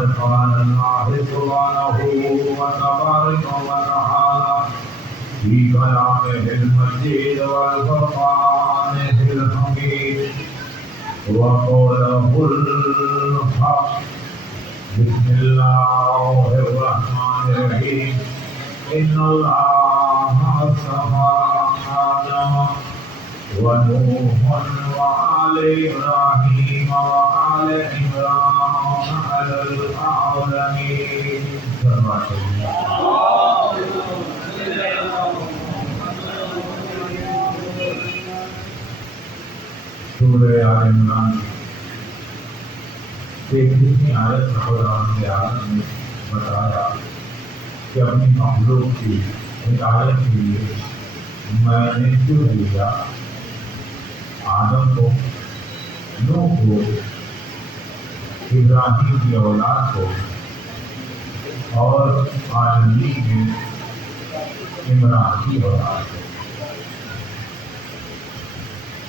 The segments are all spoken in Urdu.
فقد قال الله سبحانه وتبارك وتعالى في كلامه المجيد والفرقان الحميد وقوله الحق. بسم الله الرحمن الرحيم. إن الله اصطفى آدم ونوح وآل إبراهيم وآل عمران على العالمين. سورہ آل عمران کے کتنی آیت قرآن کے عالم میں بتایا کہ اپنی مخلوق کی ہدایت کے لیے میں نے کیوں دیا آدم کو، نوح کو، ابراہیم کی اولاد کو اور عالمین میں عمران کی اولاد کو.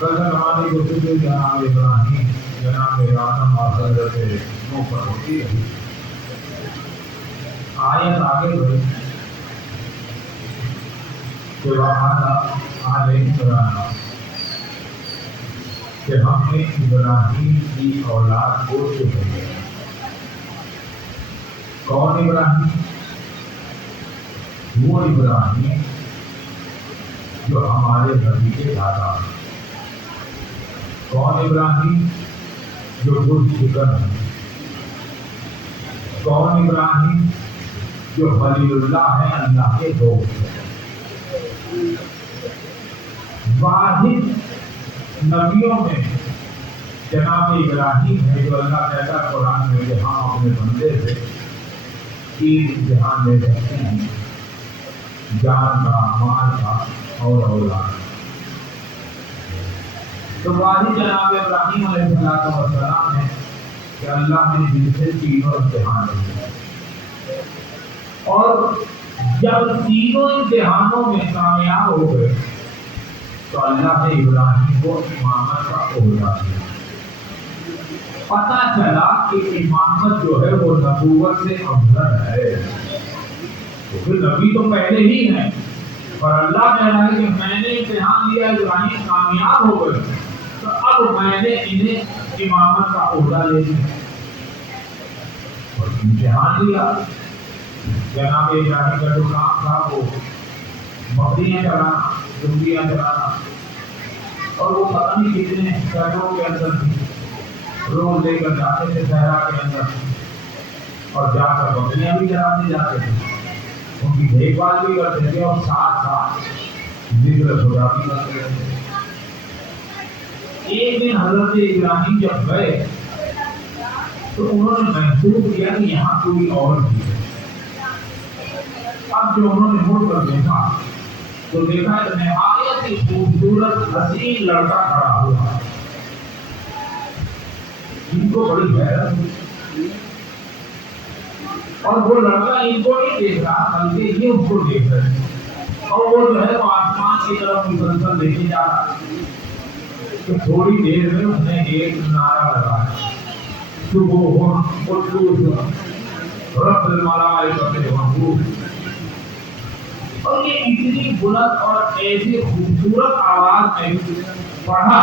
کل ہماری گفتگو جناب ابراہیم، جناب آدم اور حضرت نوح پر ہوتی ہے. آیت آگے بڑھی کہ آل عمران، کہ ہم نے ابراہیم کی اولاد کو چنے. کون ابراہیم؟ وہ ابراہیم جو ہمارے نبی کے دادا ہیں. کون ابراہیم؟ جو خود شکر ہے. کون ابراہیم؟ جو خلیل اللہ ہے، اللہ کے دوست ہے. واحد نبیوں میں جناب ابراہیم ہے جو اللہ کہتا ہے قرآن میں کہ ہم اپنے بندے سے 3 امتحان لے سکتے ہیں، جان کا، مال کا اور اولاد. تو واحد جناب ابراہیم علیہ السلام ہے کہ اللہ نے جن سے 3 امتحان لیے، اور جب 3 امتحانوں میں کامیاب ہو گئے تو اللہ نے ابراہیم کو امامت کا عہدہ دیا. پتہ چلا کہ امامت جو ہے وہ نبوت سے افضل ہے. تو پھر نبی تو پہلے ہی ہیں، اور اللہ کہہ رہا ہے کہ میں نے امتحان لیا، ابراہیم کامیاب ہو گئے تو اب میں نے انہیں امامت کا عہدہ لے دیا. اور امتحان لیا. جناب ابراہیم کا جو کام تھا وہ بکریاں چلانا، ڈنگیاں چلانا، اور وہ پتہ نہیں کتنے شہروں کے اندر روز لے کر جاتے تھے صحرا کے اندر، اور جا کر بکریاں بھی چرانے جاتے تھے، ان کی دیکھ بھال بھی کرتے تھے، اور ساتھ ساتھ ذکر خدا بھی کرتے تھے. ایک دن حضرت ابراہیم جب گئے تو انہوں نے محسوس کیا کہ یہاں کوئی اور بھی ہے. اب جو انہوں نے مڑ کر دیکھا تو دیکھا کہ نہایت ہی خوبصورت حسین لڑکا کھڑا ہوا، ان کو بڑی حیرت ہوئی. اور وہ لڑکا ان کو نہیں دیکھ رہا بلکہ یہ اس کو دیکھ رہے ہیں، اور وہ جو ہے وہ آسمان کی طرف مسلسل دیکھے جا رہا. تو تھوڑی دیر میں اس نے ایک نعرہ لگایا، سبحان قدوس رب الملائکۃ والروح. اور یہ اتنی بلند اور ایسی خوبصورت آواز میں پڑھا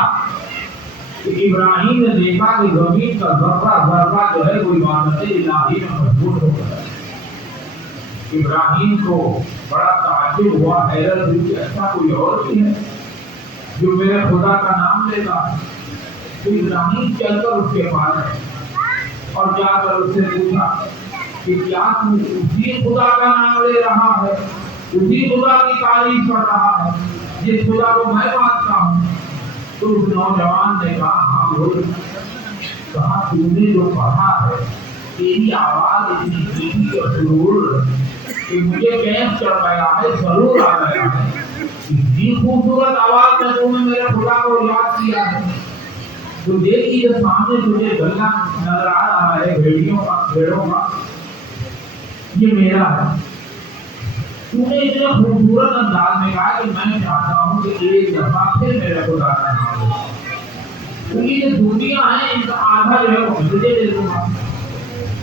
کہ ابراہیم نے دیکھا کہ زمین کا ذرہ ذرہ جو ہے وہ عبادت الہی میں مشغول ہو گیا. ابراہیم کو بڑا تعجب ہوا، حیرت ہوئی کہ ایسا کوئی اور بھی ہے جو میرے خدا کا نام لیتا ہے. تو ابراہیم چل کر اس کے پاس ہے اور جا کر اس سے پوچھا کہ کیا تو اسی خدا کا نام لے رہا ہے، اسی خدا کی تعریف کر رہا ہے جس خدا کو میں مانتا ہوں؟ تو اس نوجوان نے کہا ہاں بول. کہا تو نے جو پڑھا ہے تیری آواز اتنی میٹھی اور سرور کہ مجھے کیف چڑھ گیا ہے، ضرور آ گیا ہے. اتنی خوبصورت آواز میں تم نے میرے خدا کو یاد کیا ہے. تو دیکھیے سامنے تجھے گلا نظر آ رہا ہے بھیڑیوں کا، بھیڑوں کا، یہ میرا ہے. تو نے اتنے خوبصورت انداز میں کہا کہ میں چاہتا ہوں کہ ایک دفعہ پھر میرے خدا کا نام لے. تو یہ جو دنیا ہے ان کا آدھا جو ہے وہ تجھے دے دوں گا.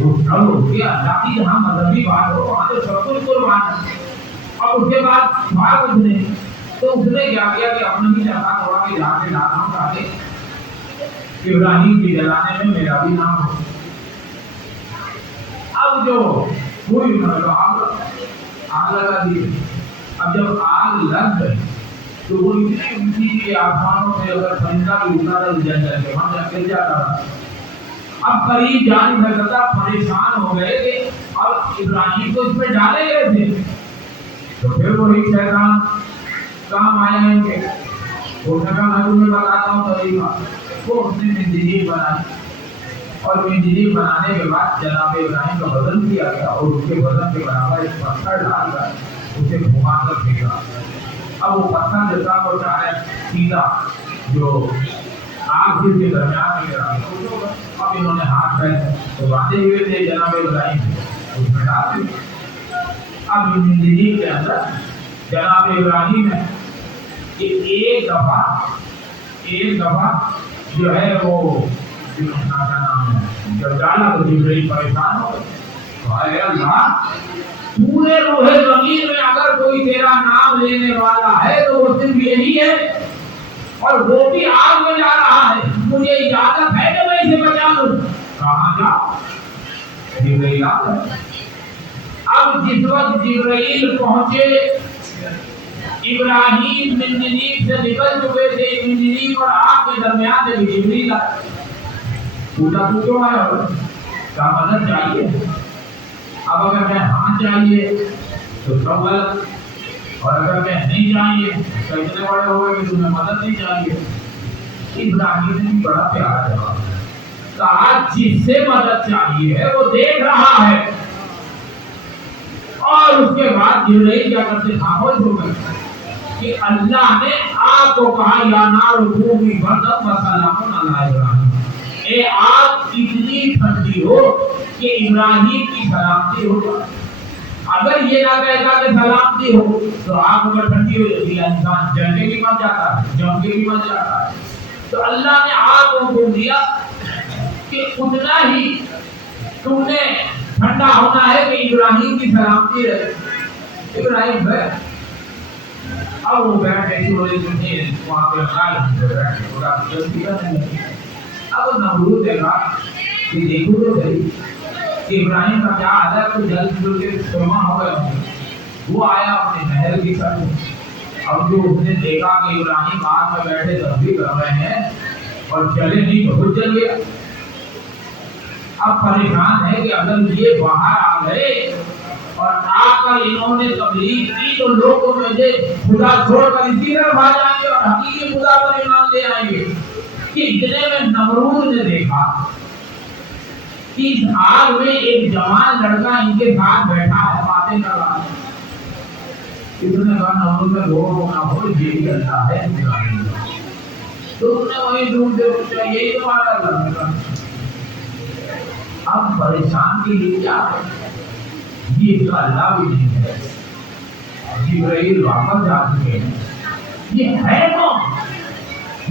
وہ سب ہو گیا اللہ کی جہاں مذہبی بات ہو وہاں تو سب کچھ قربان ہے. اور اس کے بعد بھاگ اٹھنے تو اس نے کیا کیا کہ اپنا بھی چاہتا تھوڑا کہ جا کے لانا ہوں تاکہ ابراہیم کی جلانے میں میرا بھی نام ہو. اب جو ہوئی آگ لگا دی. اب جب آگ لگ گئی تو وہ اتنی اونچی کہ آسمانوں میں اگر پرندہ بھی اڑتا تھا جل جل کے وہاں جا گر جاتا تھا. اب قریب جا نہیں سکتا, پریشان ہو گئے کہ اب ابراہیم کو اس پہ ڈالے گئے تھے. تو پھر وہی شیطان کام آیا ان کے. وہ کہا میں تمہیں بتاتا ہوں طریقہ. وہ اس نے منجنیق بنائی اور منجنیق بنانے کے بعد جناب ابراہیم کا وزن کیا گیا اور اس کے وزن کے برابر ایک پتھر ڈال کر اسے گھما کر پھینکا. اب وہ پتھر جیسا کو چاہے سیدھا جو آگ کے درمیان میں گرا. اب انہوں نے ہاتھ پیر تو باندھے ہوئے تھے جناب ابراہیم اس میں ڈال دیے. اب منجنیق کے اندر جناب ابراہیم ہے کہ ایک دفعہ جو ہے وہ نام ہے جب ڈالا تو جبرائیل پریشان ہو گئے. اے اللہ, پورے روح زمین میں اگر کوئی تیرا نام لینے والا ہے تو وہ صرف یہی ہے, اور وہ بھی آگ میں جا رہا ہے. مجھے اجازت ہے کہ میں اسے بچا لوں. کہاں جا جبرائیل آ گئے. اب جس وقت جبرائیل پہنچے, ابراہیم منجنیق سے نکل چکے تھے. منجنیق اور آگ کے درمیان سے جبرائیل آئے. پوچھا تو کیوں آیا ہو؟ کہا مدد چاہیے. اب اگر میں ہاں چاہیے تو سب غلط, اور اگر میں نہیں چاہیے تو اتنے بڑے ہوئے کہ تمہیں مدد نہیں چاہیے. ابراہیم نے بھی بڑا پیارا جواب کہا جس سے مدد چاہیے ہے وہ دیکھ رہا ہے. اور اس کے بعد جبرائیل کیا کرتے خاموش ہو گئے کہ اللہ نے آگ کو کہا یا نار کونی بردن و سلام علی ابراہیم. اے آگ اتنی ٹھنڈی ہو کہ ابراہیم کی سلامتی ہو. اگر یہ نہ کہتا کہ سلامتی ہو تو آگ اگر ٹھنڈی ہو جاتی ہے انسان جل کے بھی مر جاتا ہے, جم کے بھی مر جاتا ہے. تو اللہ نے آگ کو حکم دیا کہ اتنا ہی تم نے ٹھنڈا ہونا ہے کہ ابراہیم کی سلامتی رہے. ابراہیم ہے اب وہ بیٹھے سورج میں وہاں پہ خالد بیٹھے تھوڑا جلدی کرنے لگے. اب نمرود دیکھا کہ دیکھو تو صحیح کہ ابراہیم کا کیا حال ہے, تو جلد جل کے سرما ہو گئے ہوں. وہ آیا اپنے محل کی طرف. اب جو اس نے دیکھا کہ ابراہیم آگ میں بیٹھے تسبیح کر رہے ہیں اور چلے نہیں بہت جل گیا. اب پریشان ہے کہ اگر یہ باہر آ گئے اور آ کر انہوں نے تبلیغ کی تو لوگوں میں سے خدا چھوڑ کر اسی طرف آ جائیں گے اور حقیقی خدا پر ایمان لے آئیں گے. کہ اتنے میں نمرود نے دیکھا کہ اس آگ میں ایک جوان لڑکا ان کے ساتھ بیٹھا ہے, باتیں کر رہا ہے. اس نے کہا نمرود میں لوگوں کو نہ بول, یہی اللہ ہے. تو اس نے وہی ڈھونڈ دے پوچھا یہی تمہارا اللہ ہے. اب پریشان کے لیے کیا ہے, یہ تو اللہ بھی نہیں ہے. جبرائیل واپس جا چکے ہیں. یہ ہے کون؟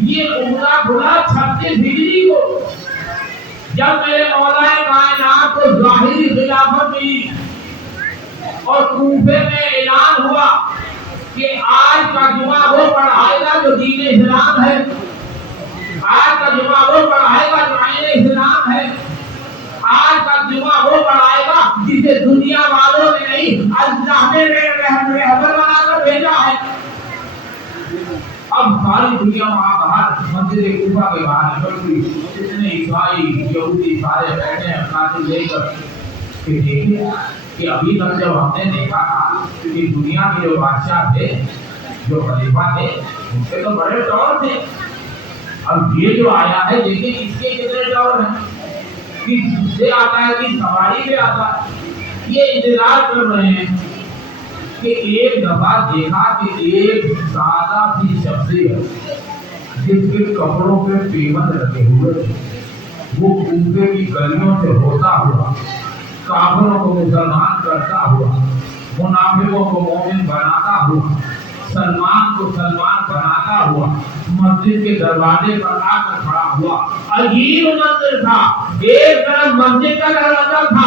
یہ عمدہ کھلا 36 ہجری کو جب میرے مولا کائنات کو ظاہری خلافت ملی اور کوفے میں اعلان ہوا کہ آج کا جمعہ وہ پڑھائے گا جو دین اسلام ہے, آج کا جمعہ وہ پڑھائے گا جو آئین اسلام ہے, آج کا جمعہ وہ پڑھائے گا جسے دنیا والوں نے نہیں اللہ نے رہبر بنا کر بھیجا ہے. اب ساری دنیا وہاں باہر مسجد کوفہ کے باہر اکٹھی, جتنے عیسائی یہودی سارے بیٹھے ہیں قاضی لے کر کہ دیکھیں کہ ابھی تک جب ہم نے دیکھا تھا کہ دنیا کے جو بادشاہ تھے, جو خلیفہ تھے, ان کے تو بڑے ٹور تھے. اب یہ جو آیا ہے دیکھیں اس کے کتنے ٹور ہیں, کس سے آتا ہے, کس سواری پہ آتا ہے. یہ انتظار کر رہے ہیں کہ ایک دفعہ دیکھا کہ ایک سادہ سی شخصیت جس کے کپڑوں پہ پیوند رکھے ہوئے تھے, وہ کوفے کی گلیوں سے ہوتا ہوا کافروں کو مسلمان کرتا ہوا, منافقوں کو مومن بناتا ہوا, سلمان کو سلمان بناتا ہوا مسجد کے دروازے پر آ کر کھڑا ہوا. عجیب منظر تھا. ایک طرف مسجد کا دروازہ تھا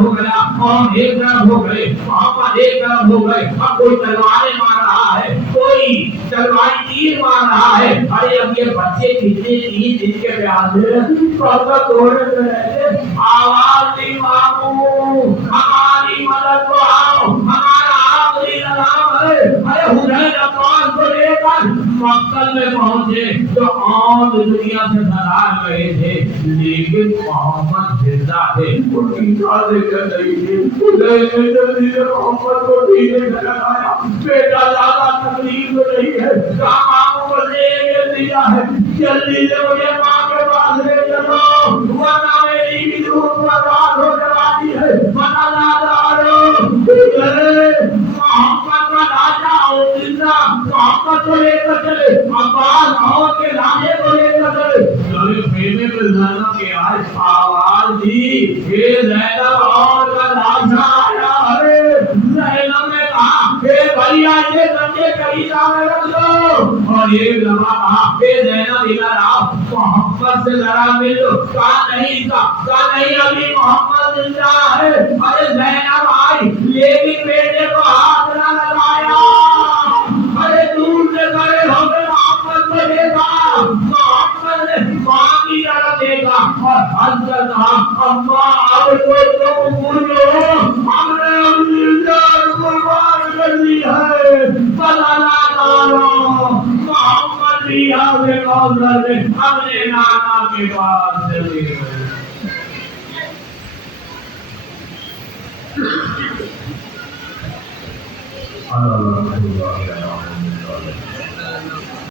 ہو گیا اور ایک طرف ہو گئے محمد ایک طرف ہو گئے اب کوئی تلواریں مار رہا ہے کوئی تلواری تیر مار رہا ہے ارے اب یہ بچے کتنے تین دن کے پیاسے توڑے رہتے آواز دی مامو ہماری مدد کو آؤ ہمارا آخری نظام ہے ارے حسین عباس کو لے کر مقتل میں پہنچے جو اور دنیا سے فرار گئے تھے لیکن محمد زندہ تھے ان کی شادی کر رہی تھی حسین نے جلدی سے محمد کو دینے لگایا بیٹا زیادہ تکلیف نہیں ہے کام آپ کو لے کے دیا ہے جلدی سے مجھے ماں کے پاس لے چلو ورنہ میری بھی دودھ برباد ہونے والی ہے بنا دارو محمد کا راجا اور زندہ محمد کو لے کر چلے عباس اور کے لانے کو لے کر چلے چلے خیمے میں زینب کے آواز دی اے زینب اور کا راجا آیا ہے زینب نے کہا اے بھیا یہ گندے کلیسا میں رکھ دو اور ایک لمحہ کہا اے زینب ادھر آؤ محمد سے ذرا مل لو کہا نہیں ابھی محمد زندہ ہے ارے زینب آئی لیکن بیٹے کو ہاتھ نہ لگایا ارے دور سے کھڑے ہو کے محمد کو دیکھا محمد نے ماں کی طرف دیکھا اور ہنس کر کہا اماں اب تو تم بولو ہم نے اپنی جان قربان کر دی ہے بلا دارو محمد بھی آگے کوثر نے اپنے نانا کے پاس چلے گئے اللہ